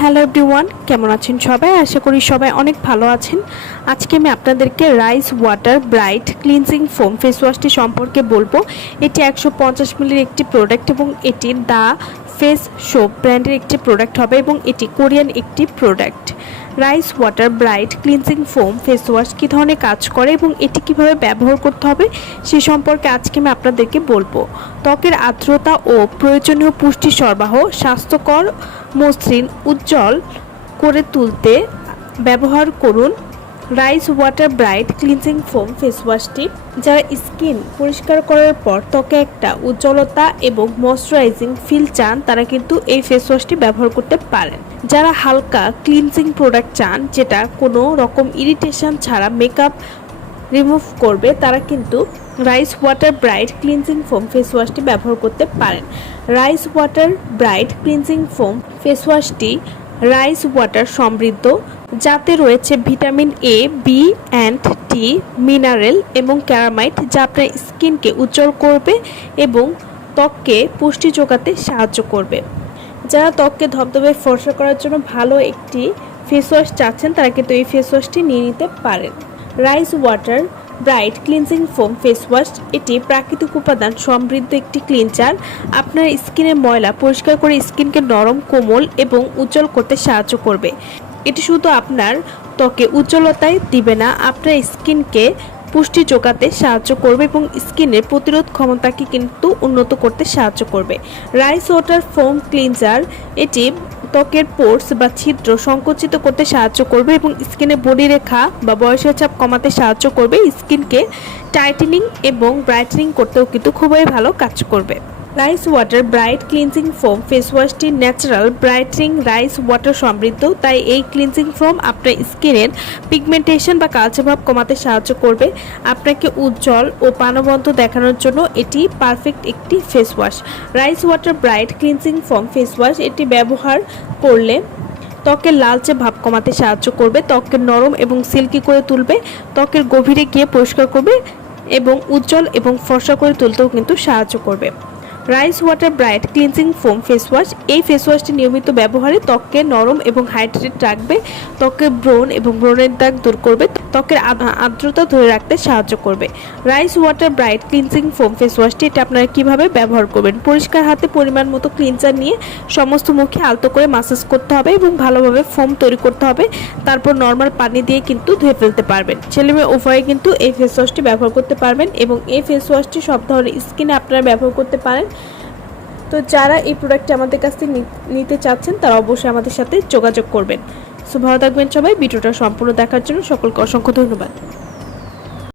Hello everyone, কেমন আছেন সবাই? আশা করি সবাই অনেক ভালো আছেন। আজকে আমি আপনাদেরকে rice water bright cleansing foam face ওয়াশটি সম্পর্কে বলবো। এটি 150 মিলির একটি প্রোডাক্ট এবং এটি দ্য ফেস সোপ ব্র্যান্ডের একটি প্রোডাক্ট হবে এবং এটি কোরিয়ান একটি product. Rice water bright cleansing foam face wash কী ধরনের কাজ করে এবং এটি কিভাবে ব্যবহার করতে হবে সে সম্পর্কে আজকে আমি আপনাদেরকে বলবো। ত্বকের আর্দ্রতা ও প্রয়োজনীয় পুষ্টি সরবরাহ, স্বাস্থ্যকর মসৃণ উজ্জ্বল করে তুলতে ব্যবহার করুন rice water bright cleansing foam face ওয়াশটি। যারা স্কিন পরিষ্কার করার পর ত্বকে একটা উজ্জ্বলতা এবং ময়শ্চারাইজিং ফিল চান তারা কিন্তু এই ফেস ওয়াশটি ব্যবহার করতে পারেন। যারা হালকা ক্লিনজিং প্রোডাক্ট চান যেটা কোনো রকম ইরিটেশন ছাড়া মেকআপ রিমুভ করবে তারা কিন্তু rice water bright cleansing foam face ওয়াশটি ব্যবহার করতে পারেন। Rice water bright cleansing foam face ওয়াশটি রাইস ওয়াটার সমৃদ্ধ, যাতে রয়েছে vitamin A, B and T, mineral এবং ক্যারামাইট, যা আপনার স্কিনকে উজ্জ্বল করবে এবং ত্বককে পুষ্টি যোগাতে সাহায্য করবে। যারা ত্বককে ধবধবে ফর্সা করার জন্য ভালো একটি ফেস ওয়াশ চাচ্ছেন তারা কিন্তু এই ফেস ওয়াশটি নিয়ে নিতে পারেন। Rice water bright cleansing foam face wash এটি প্রাকৃতিক উপাদান সমৃদ্ধ একটি ক্লিনজার। আপনার স্কিনের ময়লা পরিষ্কার করে স্কিনকে নরম, কোমল এবং উজ্জ্বল করতে সাহায্য করবে। এটি শুধু আপনার ত্বকে উজ্জ্বলতাই দিবে না, আপনার স্কিনকে পুষ্টি যোগাতে সাহায্য করবে এবং স্কিনের প্রতিরোধ ক্ষমতাকে কিন্তু উন্নত করতে সাহায্য করবে। রাইস ওয়াটার ফোম ক্লিনজার এটি ত্বকের পোর্স বা ছিদ্র সংকুচিত করতে সাহায্য করবে এবং স্কিনে বলিরেখা বা বয়সের চাপ কমাতে সাহায্য করবে। স্কিনকে টাইটেনিং এবং ব্রাইটেনিং করতেও কিন্তু খুবই ভালো কাজ করবে। Rice water bright cleansing foam face ওয়াশটি ন্যাচারাল ব্রাইটেনিং রাইস ওয়াটার সমৃদ্ধ, তাই এই ক্লিনজিং ফোম আপনার স্কিনের পিগমেন্টেশন বা কালচে ভাব কমাতে সাহায্য করবে। আপনাকে উজ্জ্বল ও প্রাণবন্ত দেখানোর জন্য এটি পারফেক্ট একটি face wash. Rice water bright cleansing foam face wash এটি ব্যবহার করলে ত্বকের লালচে ভাব কমাতে সাহায্য করবে, ত্বককে নরম এবং সিল্কি করে তুলবে, ত্বকের গভীরে গিয়ে পরিষ্কার করবে এবং উজ্জ্বল এবং ফর্সা করে তুলতেও কিন্তু সাহায্য করবে। Rice water bright cleansing foam face wash, এই ফেস ওয়াশটি নিয়মিত ব্যবহারে ত্বককে নরম এবং হাইড্রেটেড রাখবে, ত্বকের ব্রণ এবং ব্রণের দাগ দূর করবে, ত্বকের আর্দ্রতা ধরে রাখতে সাহায্য করবে। Rice water bright cleansing foam face ওয়াশটি এটা আপনারা কীভাবে ব্যবহার করবেন? পরিষ্কার হাতে পরিমাণ মতো ক্লিনজার নিয়ে সমস্ত মুখে আলতো করে মাসাজ করতে হবে এবং ভালোভাবে ফোম তৈরি করতে হবে, তারপর নর্মাল পানি দিয়ে কিন্তু ধুয়ে ফেলতে পারবেন। ছেলে মেয়ে উভয়ে কিন্তু এই ফেস ওয়াশটি ব্যবহার করতে পারবেন এবং এই ফেস ওয়াশটি সব ধরনের স্কিনে আপনারা ব্যবহার করতে পারেন। তো যারা এই প্রোডাক্টটি আমাদের কাছ থেকে নিতে চাচ্ছেন তারা অবশ্যই আমাদের সাথে যোগাযোগ করবেন। সো ভালো থাকবেন সবাই। ভিডিওটা সম্পূর্ণ দেখার জন্য সকলকে অসংখ্য ধন্যবাদ।